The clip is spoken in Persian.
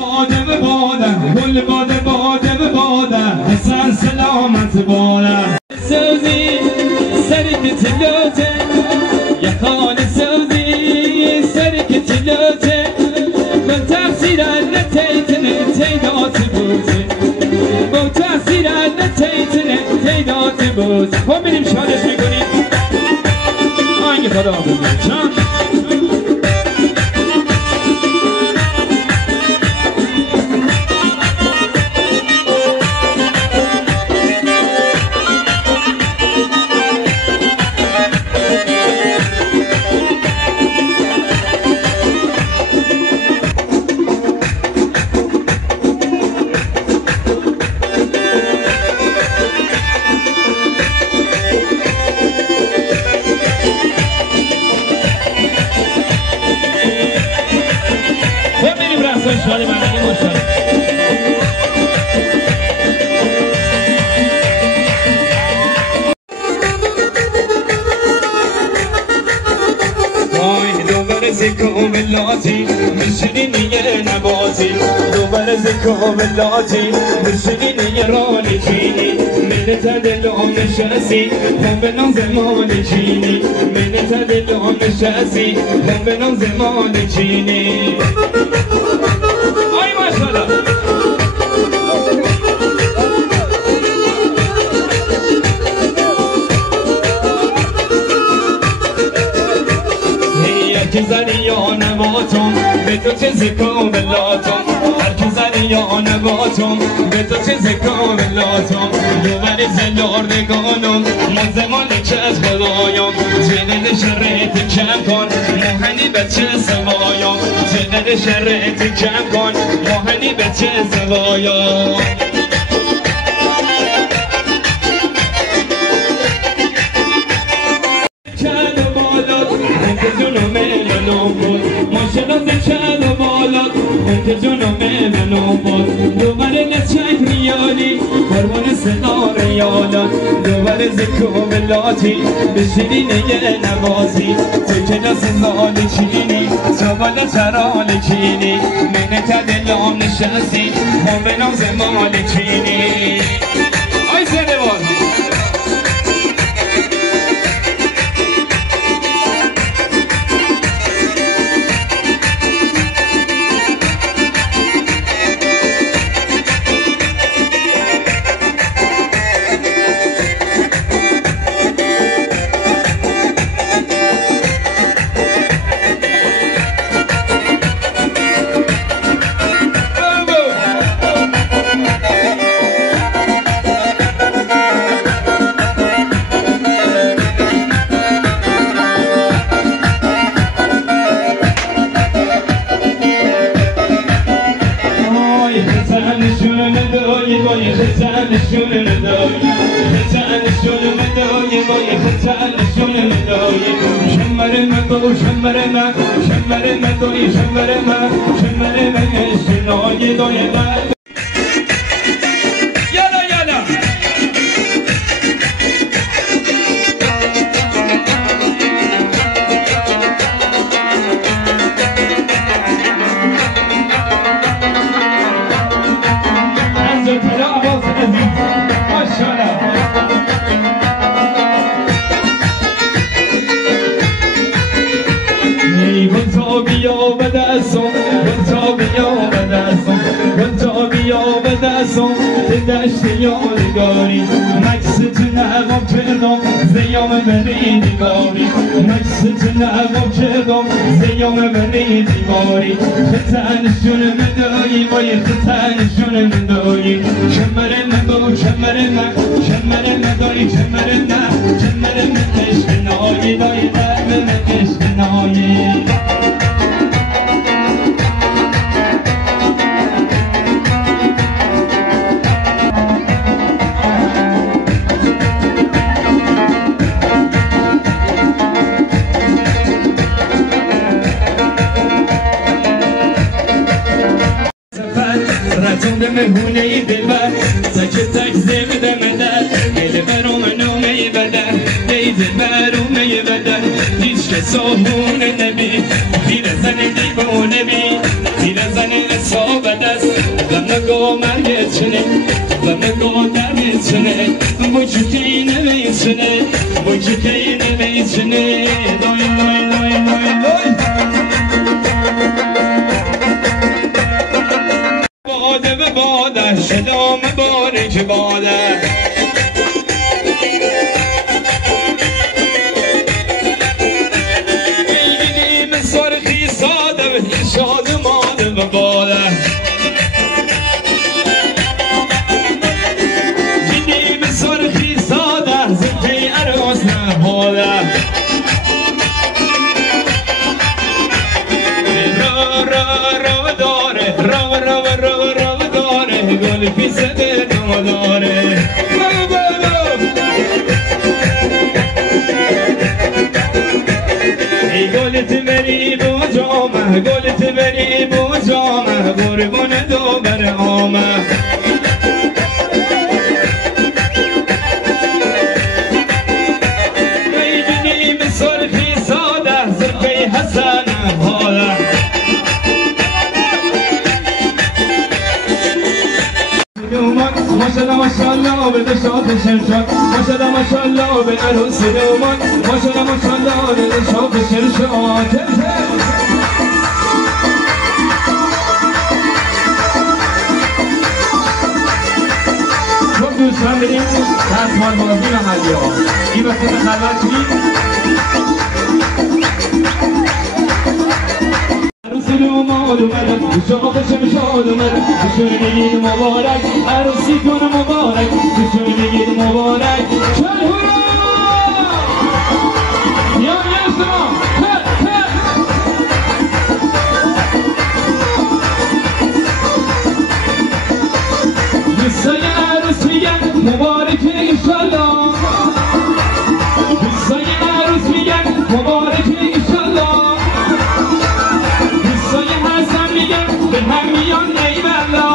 باده به باده گل باده باده به باده حسن سلامت باده سوزی سری که تلوته یکان سوزی سری که تلوته من تفسیر نتیتنه تیدات بوده با تفسیر نتیتنه تیدات بوده خب بریم شادش میکنیم آنگه خدا بوده چند شادی مردی مشتاق وای دوباره زکو بلاتی میشینی یه نباتی دوباره زکو بلاتی میشینی یه رانی چینی منت دلم نشستی هم به نام زمان چینی منت دلم نشستی هم به نام زمان چینی هرکی زنی یا نباتم به تو چه زکا بلاتم هرکی زنی یا نباتم به تو چه زکا بلاتم دوباره زلاردگانم من زمانی که از خدایم جنن شرط کم کن مهنی به چه سوایم جنن شرط کم کن مهنی به چه سوایم دوباره نچک ریالی قربان صدا ریالات دوباره زکو بلاتی بشینی یه نوازی تو کلاس زال چینی تو بالا ترال چینی منت دلم نشستی هم به نام زمان چینی آی سنوان دشت یادگاری مکس تو نقام کردم زیام منی دیواری مکس تو نقام کردم زیام منی دیواری خطنشون مدایی بای خطنشون مدایی کمر من با کمر من کمر من دایی کمر من کمر من عشق نایی دایی درم من عشق نایی مهونه دلبر تک تک زمده مدر دل برام نامه بدر ای دل برامه بدر هیچ که صابونه نبی پیر زن دیوانه بی پیر زن اصابت از قادر میتونه وجودی نمیتونه وجودی نمیتونه دای دای دای دای دای باده به باده شدام بارج باده میگیدیم سرخی ساده شاد ماده به باده گل پیسه دلم داره ای گلت بری با جامه گلت بری با جامه قربون دو بر آمه میدونی به سرخی ساده زرقی حسن حاله ماشاءالله ماشاءالله به دشات شرشاد ماشاءالله ماشاءالله به عروس دومان ماشاءالله ماشاءالله به دشات شرشاد خب دوستان بریم دستمال بازی محلی ها این به خود خلوت کنید دوماد اومدن شاخ شمشاد اومدن بشون بگید مبارک عروسی کن مبارک بشون بگید مبارک چل هورا یا یسما دوستای عروس میگن مبارک انشالله دوستای عروس میگن مبارک انشالله به همیان ای بلا